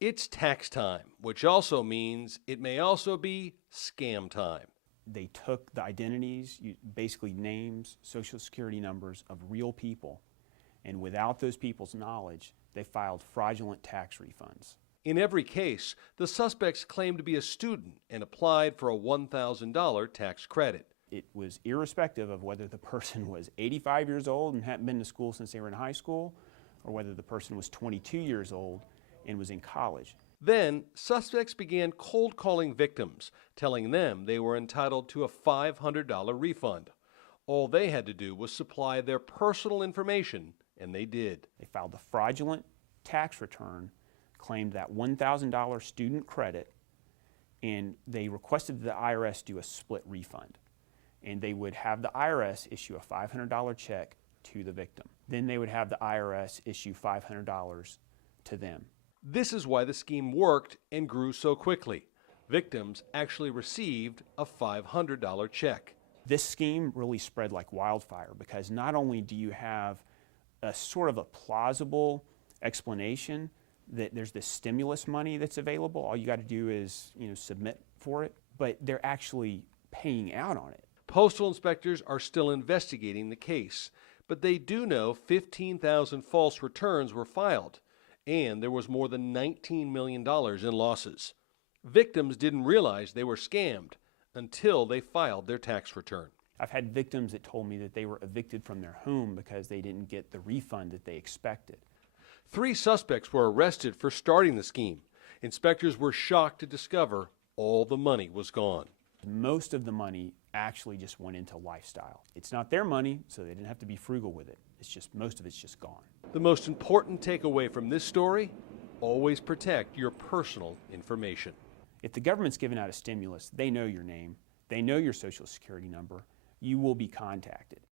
It's tax time, which also means it may also be scam time. They took the identities, basically names, social security numbers of real people, and without those people's knowledge, they filed fraudulent tax refunds. In every case, the suspects claimed to be a student and applied for a $1,000 tax credit. It was irrespective of whether the person was 85 years old and hadn't been to school since they were in high school, or whether the person was 22 years old and was in college. Then, suspects began cold calling victims, telling them they were entitled to a $500 refund. All they had to do was supply their personal information, and they did. They filed a fraudulent tax return, claimed that $1,000 student credit, and they requested the IRS do a split refund. And they would have the IRS issue a $500 check to the victim. Then they would have the IRS issue $500 to them. This is why the scheme worked and grew so quickly. Victims actually received a $500 check. This scheme really spread like wildfire because not only do you have a sort of a plausible explanation that there's this stimulus money that's available, all you got to do is submit for it, but they're actually paying out on it. Postal inspectors are still investigating the case, but they do know 15,000 false returns were filed, and there was more than $19 million in losses. Victims didn't realize they were scammed until they filed their tax return. I've had victims that told me that they were evicted from their home because they didn't get the refund that they expected. 3 suspects were arrested for starting the scheme. Inspectors were shocked to discover all the money was gone. Most of the money actually just went into lifestyle. It's not their money, so they didn't have to be frugal with it. It's just most of it's just gone. The most important takeaway from this story: always protect your personal information. If the government's giving out a stimulus, they know your name, they know your social security number, you will be contacted.